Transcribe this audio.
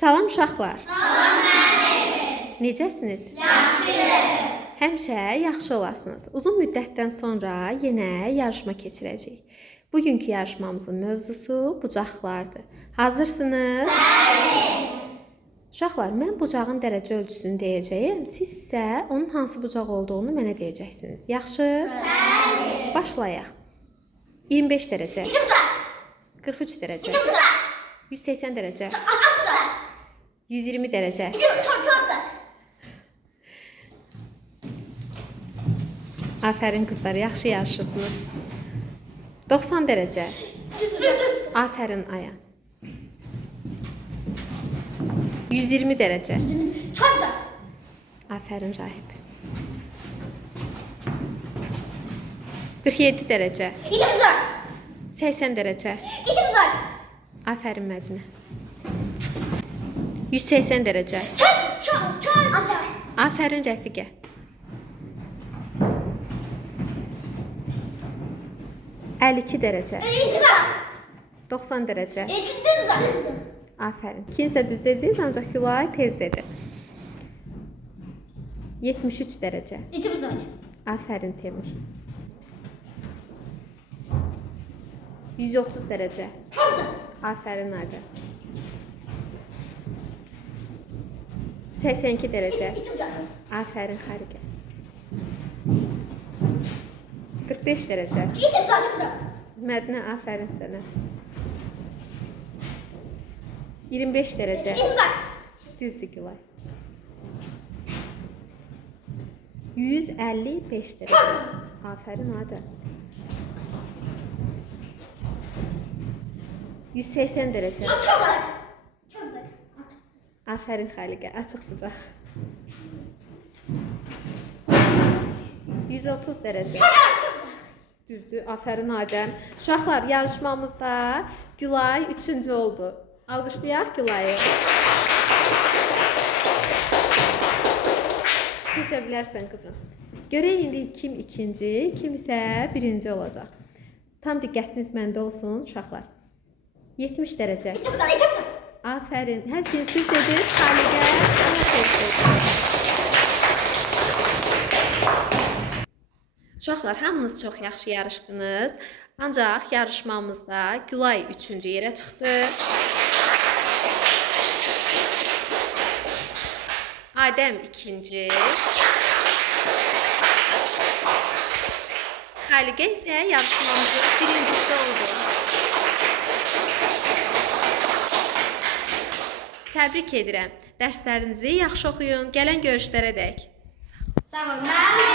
Salam uşaqlar. Salam müəllim. Necəsiniz? Yaxşı. Həmişə yaxşı olasınız. Uzun müddətdən sonra yenə yarışma keçirəcəyik. Bugünkü yarışmamızın mövzusu bucaqlardır. Hazırsınız? Bəli. Uşaqlar, mən bucağın dərəcə ölçüsünü deyəcəyim. Siz isə onun hansı bucaq olduğunu mənə deyəcəksiniz. Yaxşı? Bəli. Başlayaq. 25 dərəcə. 43 dərəcə. 180 dərəcə. 120 dərəcə. 'Afərin qızlar, yaxşı yarışırdınız. 90 dərəcə. 'Afərin Aya. 120 dərəcə. 'Afərin Rahib. 47 dərəcə. 80 dərəcə. 'Afərin Mədinə. 180 dərəcə. 'Afərin Rəfiqə. 52 dərəcə. 90 dərəcə. 'Afərin. İkiniz də düz dediniz, ancaq Gülay tez dedi. 73 dərəcə. 'Afərin Temur. 130 dərəcə. 'Afərin Adə. 82 dərəcə. 'Afərin Xarigə. 45 dərəcə. Mədinə, afərin sənə. 25 dərəcə. Düzdür Gülay. 155 dərəcə. Afərin Adə. 180 dərəcə. Afərin Xaliqə, açıq bucaq. 130 dərəcə. Düzdür, afərin Adəm. Uşaqlar, yarışmamızda Gülay 3-cü oldu. Alqışlayaq Gülayı. Keçə bilərsən qızım. Görək indi kim ikinci, kim isə birinci olacaq. Tam diqqətiniz məndə olsun uşaqlar. 70 dərəcə. Afərin. Hər kəs düz dediniz. Xaliqə. Uşaqlar, hamınız çox yaxşı yarışdınız. Ancaq yarışmamızda Gülay 3-cü yerə çıxdı. Adəm 2-ci. Xaliqə isə yarışmamızın birincisi oldu. Təbrik edirəm. Dərslərinizi yaxşı oxuyun. Gələn görüşlərə dək. Sağ olun.